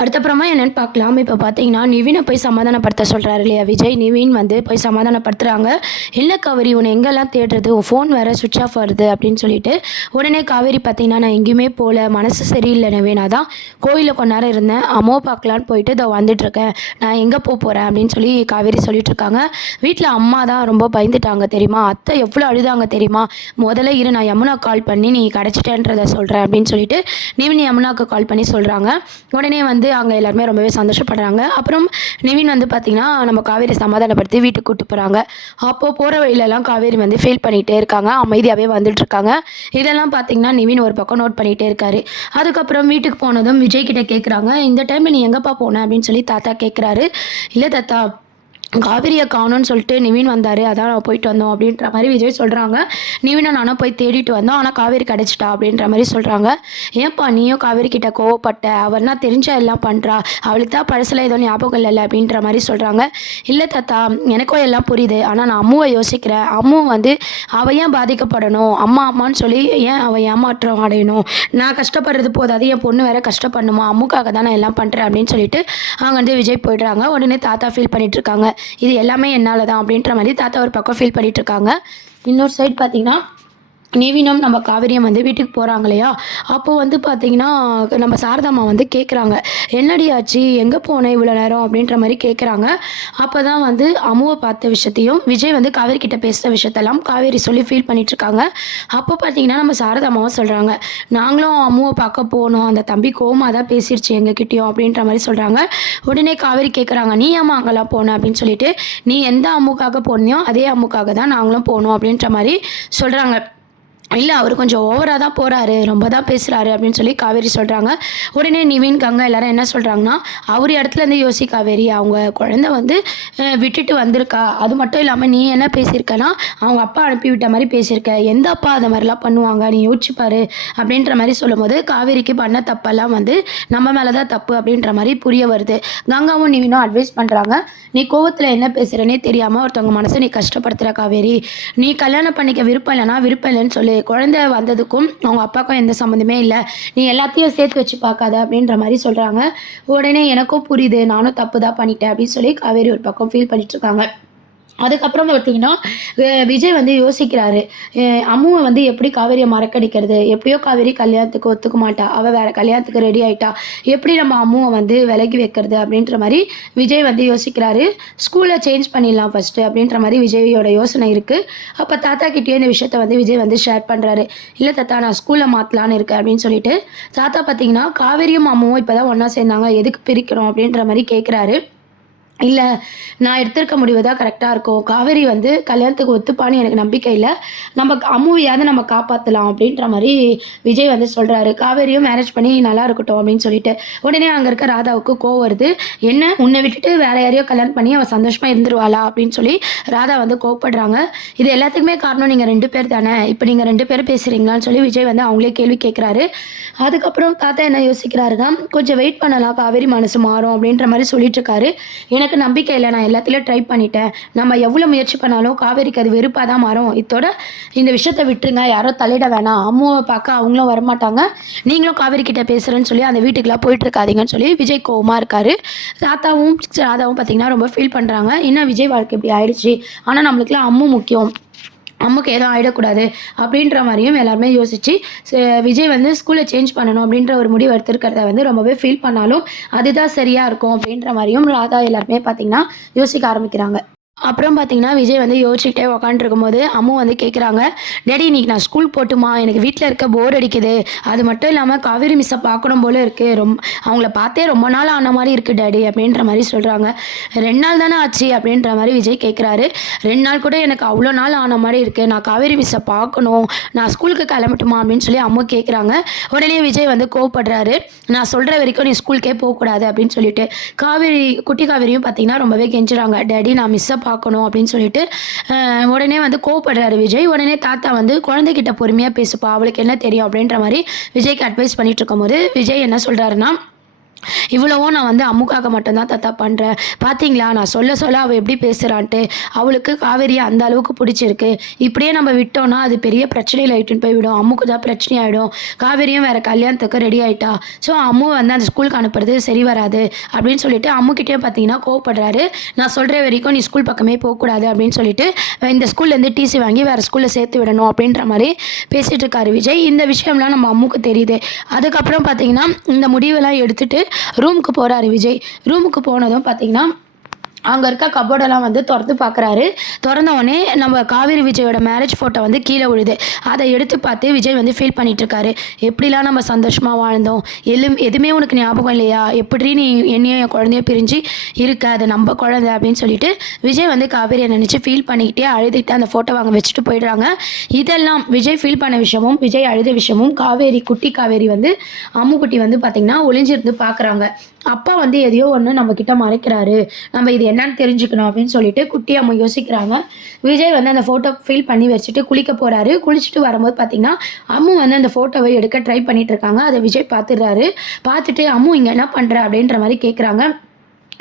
அடுத்தப்புறமா என்னன்னு பார்க்கலாம். இப்போ பார்த்தீங்கன்னா, நிவின போய் சமாதானப்படுத்த சொல்றாரு இல்லையா விஜய். நிவின் வந்து போய் சமாதானப்படுத்துறாங்க. "இல்ல காவேரி, உன்னை எங்கெல்லாம் தேடுறது? உன் ஃபோன் வேற ஸ்விட்ச் ஆஃப் வருது" அப்படின்னு சொல்லிட்டு. உடனே காவேரி பார்த்தீங்கன்னா, "நான் எங்கேயுமே போல. மனசு சரியில்ல நிவின். அதான் கோயில்ல கொஞ்ச நேரம் இருந்தேன். அம்மாவ பார்க்கலான்னு போயிட்டு இதோ வந்துட்டுருக்கேன். நான் எங்கே போறேன்?" அப்படின்னு சொல்லி காவேரி சொல்லிட்டுருக்காங்க. வீட்ல அம்மா தான் ரொம்ப பயந்துட்டாங்க தெரியுமா? அத்தை எவ்வளோ அழுதாங்க தெரியுமா? "முதல்ல இரு, நான் யமுனாக்கு கால் பண்ணி நீ கிடச்சிட்டேன்றத சொல்றேன்" அப்படின்னு சொல்லிட்டு நிவின் யமுனாக்கு கால் பண்ணி சொல்றாங்க. உடனே வந்து அங்கே எல்லாருமே ரொம்பவே சந்தோஷப்படுறாங்க. அப்புறம் நிவின் வந்து பார்த்திங்கன்னா, நம்ம காவேரி சமாதானப்படுத்தி வீட்டுக்கு கூட்டு போகிறாங்க. அப்போது போகிற வழியிலலாம் காவேரி வந்து ஃபீல் பண்ணிகிட்டே இருக்காங்க. அமைதியாகவே வந்துட்டுருக்காங்க. இதெல்லாம் பார்த்திங்கன்னா நிவின் ஒரு பக்கம் நோட் பண்ணிகிட்டே இருக்காரு. அதுக்கப்புறம் வீட்டுக்கு போனதும் விஜய் கிட்ட கேட்குறாங்க, "இந்த டைமில் நீ எங்கேப்பா போன?" அப்படின்னு சொல்லி தாத்தா கேட்குறாரு. "இல்லை தாத்தா, காவேரியை காணோன்னு சொல்லிட்டு நிவின் வந்தார், அதான் நான் போயிட்டு வந்தோம்" அப்படின்ற மாதிரி விஜய் சொல்கிறாங்க. "நிவினை நானும் போய் தேடிட்டு வந்தோம், ஆனால் காவேரி கிடச்சிட்டா" அப்படின்ற மாதிரி சொல்கிறாங்க. "ஏன்ப்பா நீயும் காவேரி கிட்ட கோவப்பட்ட? அவள்னா தெரிஞ்சா எல்லாம் பண்ணுறா, அவளுக்கு தான் பழசில் ஏதோ ஞாபகம் இல்லைல்ல" அப்படின்ற மாதிரி சொல்கிறாங்க. "இல்லை தாத்தா, எனக்கும் எல்லாம் புரியுது. ஆனால் நான் அம்முவை யோசிக்கிறேன். அம்மு வந்து அவள் ஏன் பாதிக்கப்படணும்? அம்மா அம்மான்னு சொல்லி ஏன் அவள் ஏமாற்றம் அடையணும்? நான் கஷ்டப்படுறது போதாது, என் பொண்ணு வேற கஷ்டப்படணுமா? அம்முக்காக தான் நான் எல்லாம் பண்ணுறேன்" அப்படின்னு சொல்லிட்டு அங்கே வந்து விஜய் போயிடுறாங்க. உடனே தாத்தா ஃபீல் பண்ணிட்டு இருக்காங்க. "இது எல்லாமே என்னால தான்" அப்படின்ற மாதிரி தாத்தா ஒரு பக்கம் ஃபீல் பண்ணிட்டு இருக்காங்க. இன்னொரு சைடு பார்த்தீங்கன்னா, நிவினும் நம்ம காவேரியும் வந்து வீட்டுக்கு போகிறாங்க இல்லையா? அப்போ வந்து பார்த்தீங்கன்னா, நம்ம சாரதாம்மா வந்து கேட்குறாங்க, "என்னடி ஆச்சு? எங்கே போன இவ்வளோ நேரம்?" அப்படின்ற மாதிரி கேட்குறாங்க. அப்போ தான் வந்து அம்முவை பார்த்த விஷயத்தையும் விஜய் வந்து காவேரி கிட்ட பேசுகிற விஷயத்தெல்லாம் காவேரி சொல்லி ஃபீல் பண்ணிட்டுருக்காங்க. அப்போ பார்த்தீங்கன்னா, நம்ம சாரதாம்மாவும் சொல்கிறாங்க, "நாங்களும் அம்முவை பார்க்க போனோம். அந்த தம்பி கோவமா தான் பேசிருச்சு எங்ககிட்டயும்" அப்படின்ற மாதிரி சொல்கிறாங்க. உடனே காவேரி கேட்குறாங்க, "நீ ஏம்மா அங்கெல்லாம் போன?" அப்படின்னு சொல்லிட்டு. "நீ எந்த அம்முக்காக போனியோ அதே அம்முக்காக தான் நாங்களும் போனோம்" அப்படின்ற மாதிரி சொல்கிறாங்க. "இல்லை, அவர் கொஞ்சம் ஓவரா தான் போறாரு. ரொம்ப தான் பேசுறாரு" அப்படின்னு சொல்லி காவேரி சொல்றாங்க. உடனே நிவின், கங்கா எல்லாரும் என்ன சொல்றாங்கன்னா, "அவர் இடத்துலேருந்து யோசி காவேரி. அவங்க குழந்தை வந்து விட்டுட்டு வந்திருக்கா. அது மட்டும் இல்லாம நீ என்ன பேசியிருக்கன்னா, அவங்க அப்பா அனுப்பி விட்ட மாரி பேசியிருக்க. எந்த அப்பா அந்த மாரிலாம் பண்ணுவாங்க? நீ யோசிச்சு பாரு" அப்படின்ற மாரி சொல்லும்போது, காவேரிக்கு பண்ண தப்பெல்லாம் வந்து நம்ம மேல தான் தப்பு அப்படின்ற மாரி புரிய வருது. கங்காவும் நிவினும் அட்வைஸ் பண்றாங்க. "நீ கோவத்துல என்ன பேசுறன்னே தெரியாம ஒருத்தவங்க மனச நீ கஷ்டப்படுத்துற காவேரி. நீ கல்யாணம் பண்ணிக்க விருப்பம் இல்லைன்னா விருப்பம் இல்லைன்னு சொல்லு. குழந்தை வந்ததுக்கும் அவங்க அப்பாவுக்கும் எந்த சம்மந்தமே இல்ல. நீ எல்லாத்தையும் சேர்த்து வச்சு பார்க்காத" அப்படின்ற மாரி சொல்றாங்க. உடனே எனக்கும் புரியுது. நானும் தப்பு தான் பண்ணிட்டேன் அப்படின்னு சொல்லி காவேரி ஒரு பக்கம் ஃபீல் பண்ணிட்டு இருக்காங்க. அதுக்கப்புறம் பார்த்தீங்கன்னா, விஜய் வந்து யோசிக்கிறாரு. அம்முவ வந்து எப்படி காவேரிய மறக்கடிக்கிறது? எப்படியோ காவேரி கல்யாணத்துக்கு ஒத்துக்க மாட்டா. அவ வேற கல்யாணத்துக்கு ரெடி ஆயிட்டா. எப்படி நம்ம அம்முவ வந்து விலக்கி வைக்கிறது? அப்படின்ற மாரி விஜய் வந்து யோசிக்கிறாரு. "ஸ்கூல சேஞ்ச் பண்ணிடலாம் ஃபர்ஸ்ட்டு" அப்படின்ற மாரி விஜயோட யோசனை இருக்கு. அப்ப தாத்தா கிட்டயும் இந்த விஷயத்த வந்து விஜய் வந்து ஷேர் பண்றாரு. "இல்ல தாத்தா, நான் ஸ்கூல மாத்தலான்னு இருக்கேன்" அப்படின்னு சொல்லிட்டு. தாத்தா பார்த்தீங்கன்னா, காவேரியும் அம்முவும் இப்ப தான் ஒண்ணா சேர்ந்தாங்க. எதுக்கு பிரிக்கணும்? அப்படின்ற மாரி கேட்குறாரு. "இல்ல, நான் எடுத்திருக்க முடிவு தான் கரெக்ட்டா இருக்கும். காவேரி வந்து கல்யாணத்துக்கு ஒத்துப்பான்னு எனக்கு நம்பிக்கை இல்ல. நம்ம அம்முவையாவது நம்ம காப்பாத்தலாம்" அப்படின்ற மாரி விஜய் வந்து சொல்றாரு. காவேரியும் மேரேஜ் பண்ணி நல்லா இருக்கட்டும் அப்படின்னு சொல்லிட்டு. உடனே அங்க இருக்க ராதாவுக்கு கோவம் வருது. "என்ன, உன்ன விட்டுட்டு வேற யாரையோ கல்யாணம் பண்ணி அவ சந்தோஷமா இருந்துருவாளா?" அப்படின்னு சொல்லி ராதா வந்து கோவப்படுறாங்க. "இது எல்லாத்துக்குமே காரணம் நீங்க 2 பேர் தானே. இப்ப நீங்க 2 பேரும் பேசுறீங்களான்னு" சொல்லி விஜய் வந்து அவங்களே கேள்வி கேட்குறாரு. அதுக்கப்புறம் தாத்தா என்ன யோசிக்கிறாருன்னா, "கொஞ்சம் வெயிட் பண்ணலாம், காவேரி மனசு மாறும்" அப்படின்ற மாரி சொல்லிட்டுருக்காரு. "எனக்கு நம்பிக்கை இல்ல. நான் எல்லாத்துலயும் ட்ரை பண்ணிட்டேன். நம்ம எவ்வளோ முயற்சி பண்ணாலும் காவேரிக்கு அது வெறுப்பா தான் மாறும். இத்தோட இந்த விஷயத்த விட்டுருங்க. யாரும் தலையிட வேணாம். அம்முவ பார்க்க அவங்களும் வரமாட்டாங்க. நீங்களும் காவேரி கிட்ட பேசுறேன்னு சொல்லி அந்த வீட்டுக்குலாம் போயிட்டு இருக்காதீங்கன்னு" சொல்லி விஜய் கோவமா இருக்காரு. தாத்தாவும் ராதாவும் பார்த்தீங்கன்னா ரொம்ப ஃபீல் பண்றாங்க. என்ன விஜய் வாழ்க்கை இப்படி ஆயிடுச்சு. ஆனா நம்மளுக்குலாம் அம்மு முக்கியம். அம்முக்கு எதுவும் ஆயிடக்கூடாது அப்படின்ற மாரியும் எல்லாருமே யோசிச்சு, விஜய் வந்து ஸ்கூல சேஞ்ச் பண்ணணும் அப்படின்ற ஒரு முடிவு எடுத்திருக்கிறத வந்து ரொம்பவே ஃபீல் பண்ணாலும், அதுதான் சரியா இருக்கும் அப்படின்ற மாரியும் ராதா எல்லாருமே பார்த்தீங்கன்னா யோசிக்க ஆரம்பிக்கிறாங்க. அப்புறம் பார்த்தீங்கன்னா, விஜய் வந்து யோசிச்சுக்கிட்டே உக்காந்துருக்கும்போது, அம்மு வந்து கேட்குறாங்க, "டாடி, இன்னைக்கு நான் ஸ்கூல் போட்டுமா? எனக்கு வீட்ல இருக்க போர் அடிக்குது. அது மட்டும் இல்லாம காவேரி மிஸ்ஸ பார்க்கணும் போல இருக்கு. அவங்கள பார்த்தே ரொம்ப நாள் ஆன மாரி இருக்கு டாடி" அப்படின்ற மாரி சொல்றாங்க. "2 நாள் தானே ஆச்சு" அப்படின்ற மாரி விஜய் கேட்குறாரு. "2 நாள் கூட எனக்கு அவ்வளோ நாள் ஆன மாரி இருக்கு. நான் காவேரி மிஸ்ஸ பார்க்கணும். நான் ஸ்கூலுக்கு கிளம்பட்டுமா?" அப்படின்னு சொல்லி அம்மு கேட்குறாங்க. உடனே விஜய் வந்து கோவப்படுறாரு. "நான் சொல்ற வரைக்கும் நீ ஸ்கூலுக்கே போக்கூடாது" அப்படின்னு சொல்லிட்டு. குட்டி காவேரியும் பார்த்தீங்கன்னா, ரொம்பவே கெஞ்சுறாங்க. "டாடி, நான் மிஸ்ஸ பார்க்கணும்" அப்படின்னு சொல்லிட்டு. உடனே வந்து கோவப்படுறாரு விஜய். உடனே தாத்தா வந்து, "குழந்தைகிட்ட பொறுமையா பேசுப்பா. அவளுக்கு என்ன தெரியும்?" அப்படின்ற மாரி விஜய்க்கு அட்வைஸ் பண்ணிட்டு இருக்கும்போது, விஜய் என்ன சொல்றாருன்னா, இவ்வளவும் நான் வந்து அம்முக்காக மட்டும்தான் தாத்தா பண்ணுறேன். பார்த்தீங்களா நான் சொல்ல சொல்ல அவள் எப்படி பேசுகிறான்ட்டு. அவளுக்கு காவேரியை அந்த அளவுக்கு பிடிச்சிருக்கு. இப்படியே நம்ம விட்டோம்னா அது பெரிய பிரச்சனையில் ஆகிட்டுன்னு போய்விடும். அம்முக்கு தான் பிரச்சனை ஆகிடும். காவேரியும் வேறு கல்யாணத்துக்கு ரெடி ஆகிட்டா. ஸோ அம்மு வந்து அந்த ஸ்கூலுக்கு அனுப்புறது சரி வராது அப்படின்னு சொல்லிட்டு அம்முக்கிட்டே பார்த்தீங்கன்னா கோவப்படுறாரு. நான் சொல்கிற வரைக்கும் நீ ஸ்கூல் பக்கமே போகக்கூடாது அப்படின்னு சொல்லிட்டு இந்த ஸ்கூல்லேருந்து டிசி வாங்கி வேறு ஸ்கூலில் சேர்த்து விடணும் அப்படின்ற மாதிரி பேசிகிட்டு இருக்காரு விஜய். இந்த விஷயம்லாம் நம்ம அம்முக்கு தெரியுது. அதுக்கப்புறம் பார்த்தீங்கன்னா இந்த முடிவெல்லாம் எடுத்துகிட்டு ரூமுக்கு போகிறாரு விஜய். ரூமுக்கு போனதும் பார்த்தீங்கன்னா அங்கே இருக்க கபோர்டெல்லாம் வந்து திறந்து பார்க்குறாரு. திறந்த உடனே நம்ம காவேரி விஜயோட மேரேஜ் ஃபோட்டோ வந்து கீழே விழுது. அதை எடுத்து பார்த்து விஜய் வந்து ஃபீல் பண்ணிகிட்ருக்காரு. எப்படிலாம் நம்ம சந்தோஷமாக வாழ்ந்தோம், எதுவுமே உனக்கு ஞாபகம் இல்லையா, எப்படி நீ என்னையும் என் குழந்தைய பிரிஞ்சு இருக்க, அது நம்ம குழந்தை அப்படின்னு சொல்லிட்டு விஜய் வந்து காவேரியை நினச்சி ஃபீல் பண்ணிக்கிட்டே அழுதுகிட்டு அந்த ஃபோட்டோ வாங்க வச்சுட்டு போயிடுறாங்க. இதெல்லாம் விஜய் ஃபீல் பண்ண விஷயமும் விஜய் அழுத விஷயமும் குட்டி காவேரி வந்து அம்முக்குட்டி வந்து பார்த்திங்கன்னா ஒளிஞ்சிருந்து பார்க்குறாங்க. அப்பா வந்து எதையோ ஒன்று நம்மக்கிட்ட மறைக்கிறாரு, நம்ம இது என்னன்னு தெரிஞ்சுக்கணும் அப்படின்னு சொல்லிட்டு குட்டி அம்மா யோசிக்கிறாங்க. விஜய் வந்து அந்த ஃபோட்டோ ஃபீல் பண்ணி வச்சுட்டு குளிக்க போகிறாரு. குளிச்சுட்டு வரும்போது பார்த்தீங்கன்னா அம்மு வந்து அந்த ஃபோட்டோவை எடுக்க ட்ரை பண்ணிட்டு இருக்காங்க. அதை விஜய் பார்த்துடுறாரு. பார்த்துட்டு அம்மு இங்கே என்ன பண்ணுற அப்படின்ற மாதிரி கேட்குறாங்க.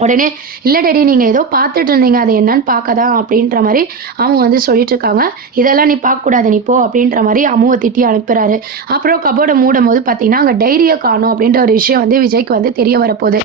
உடனே இல்லை டேடி நீங்கள் ஏதோ பார்த்துட்டு இருந்தீங்க, அது என்னன்னு பார்க்க தான் அப்படின்ற மாதிரி அவங்க வந்து சொல்லிட்டு இருக்காங்க. இதெல்லாம் நீ பார்க்கக்கூடாது, நீ போ அப்படின்ற மாதிரி அம்முவை திட்டி அனுப்புகிறாரு. அப்புறம் கபோர்டை மூடும் போது பார்த்தீங்கன்னா அங்கே டைரியை காணும் அப்படின்ற ஒரு விஷயம் வந்து விஜய்க்கு வந்து தெரிய வரப்போகுது.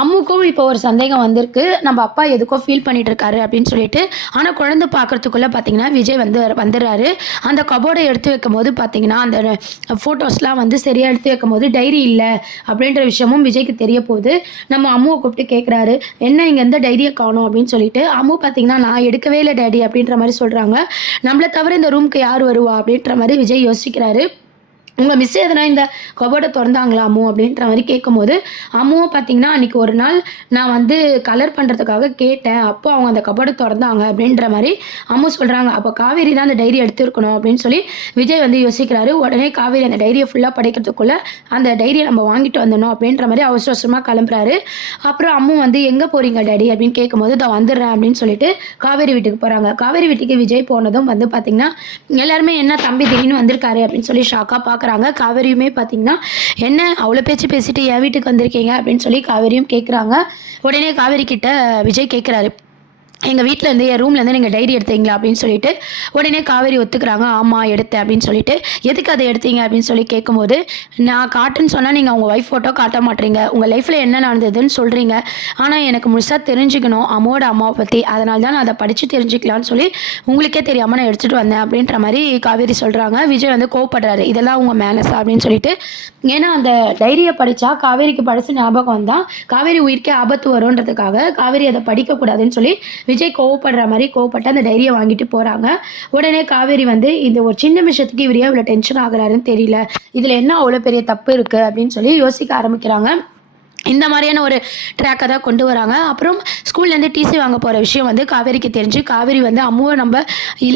அம்முக்கும் இப்போ ஒரு சந்தேகம் வந்திருக்கு, நம்ம அப்பா எதுக்கோ ஃபீல் பண்ணிட்டு இருக்காரு அப்படின்னு சொல்லிட்டு. ஆனால் குழந்தை பார்க்குறதுக்குள்ளே பார்த்தீங்கன்னா விஜய் வந்து வந்துடுறாரு. அந்த கபோர்டை எடுத்து வைக்கும் போது பார்த்தீங்கன்னா அந்த ஃபோட்டோஸ்லாம் வந்து சரியாக எடுத்து வைக்கும் போது டைரி இல்லை அப்படின்ற விஷயமும் விஜய்க்கு தெரிய போகுது. நம்ம அம்முவை கூப்பிட்டு கேட்குறாரு, என்ன இங்கே எந்த டைரியை காணும் அப்படின்னு சொல்லிட்டு. அம்மு பார்த்தீங்கன்னா நான் எடுக்கவே இல்லை டேடி அப்படின்ற மாதிரி சொல்கிறாங்க. நம்மளை தவிர இந்த ரூமுக்கு யார் வருவா அப்படின்ற மாதிரி விஜய் யோசிக்கிறாரு. உங்கள் மிஸ் எதனா இந்த கபோர்டை திறந்தாங்களா அம்மு அப்படின்ற மாதிரி கேட்கும்போது அம்முவும் பார்த்தீங்கன்னா அன்றைக்கி ஒரு நாள் நான் வந்து கலர் பண்ணுறதுக்காக கேட்டேன், அப்போ அவங்க அந்த கபோர்டை திறந்தாங்க அப்படின்ற மாதிரி அம்மு சொல்கிறாங்க. அப்போ காவேரி தான் அந்த டைரி எடுத்துருக்கணும் அப்படின்னு சொல்லி விஜய் வந்து யோசிக்கிறாரு. உடனே காவேரி அந்த டைரியை ஃபுல்லாக படிக்கிறதுக்குள்ளே அந்த டைரியை நம்ம வாங்கிட்டு வந்துடணும் அப்படின்ற மாதிரி அவசர அவசரமாக கிளம்புறாரு. அப்புறம் அம்மு வந்து எங்கே போகிறீங்க டேடி அப்படின்னு கேட்கும்போது தான் வந்துடுறேன் அப்படின்னு சொல்லிட்டு காவேரி வீட்டுக்கு போகிறாங்க. காவேரி வீட்டுக்கு விஜய் போனதும் வந்து பார்த்திங்கன்னா எல்லாருமே என்ன தம்பி திடீர்னு வந்திருக்காரு அப்படின்னு சொல்லி ஷாக்காக பார்க்குறாங்க. காவேரியுமே பார்த்தீங்கன்னா என்ன அவ்வளோ பேச்சு பேசிட்டு என் வீட்டுக்கு வந்திருக்கீங்க அப்படின்னு சொல்லி காவேரியும் கேட்குறாங்க. உடனே காவேரி கிட்ட விஜய் கேட்குறாரு, எங்கள் வீட்டிலேருந்து என் ரூம்லேருந்து நீங்கள் டைரி எடுத்தீங்களா அப்படின்னு சொல்லிட்டு. உடனே காவேரி ஒத்துக்கிறாங்க, ஆமாம் எடுத்தேன் அப்படின்னு சொல்லிட்டு. எதுக்கு அதை எடுத்தீங்க அப்படின்னு சொல்லி கேட்கும்போது நான் காட்டுன்னு சொன்னால் நீங்கள் உங்கள் ஒய்ஃப் ஃபோட்டோ காட்ட மாட்டீங்க, உங்கள் லைஃப்பில் என்ன நடந்ததுன்னு சொல்கிறீங்க, ஆனால் எனக்கு முழுசாக தெரிஞ்சுக்கணும் அம்மாவோட அம்மாவை பற்றி, அதனால தான் நான் அதை படித்து தெரிஞ்சுக்கலான்னு சொல்லி உங்களுக்கே தெரியாமல் நான் எடுத்துகிட்டு வந்தேன் அப்படின்ற மாதிரி காவேரி சொல்கிறாங்க. விஜய் வந்து கோவப்படுறாரு, இதெல்லாம் உங்கள் மேனஸா அப்படின்னு சொல்லிட்டு. ஏன்னா அந்த டைரியை படித்தா காவேரிக்கு படித்த ஞாபகம் வந்தால் காவேரி உயிர்க்கே ஆபத்து வரும்ன்றதுக்காக காவேரி அதை படிக்கக்கூடாதுன்னு சொல்லி விஜய் கோவப்படுற மாதிரி கோவப்பட்டு அந்த டைரியை வாங்கிட்டு போகிறாங்க. உடனே காவேரி வந்து இந்த ஒரு சின்ன விஷயத்துக்கு இவரையா இவ்வளோ டென்ஷன் ஆகுறாருன்னு தெரியல, இதில் என்ன அவ்வளோ பெரிய தப்பு இருக்குது அப்படின்னு சொல்லி யோசிக்க ஆரம்பிக்கிறாங்க. இந்த மாதிரியான ஒரு ட்ராக்கை தான் கொண்டு வராங்க. அப்புறம் ஸ்கூல்லேருந்து டிசி வாங்க போகிற விஷயம் வந்து காவேரிக்கு தெரிஞ்சு காவேரி வந்து அம்முவை நம்ம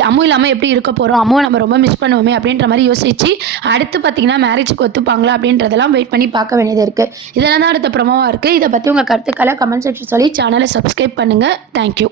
அம்மு இல்லாமல் எப்படி இருக்க போகிறோம், அம்முவை நம்ம ரொம்ப மிஸ் பண்ணுவோமே அப்படின்ற மாதிரி யோசிச்சு அடுத்து பார்த்திங்கன்னா மேரேஜுக்கு ஒத்துப்பாங்களா அப்படின்றதெல்லாம் வெயிட் பண்ணி பார்க்க வேண்டியது இருக்குது. இதெல்லாம் தான் அடுத்த ப்ரோமோவாக இருக்குது. இதை பற்றி உங்கள் கருத்துக்களை கமெண்ட் செக்ஷன் சொல்லி சேனலை சப்ஸ்கிரைப் பண்ணுங்கள். தேங்க்யூ.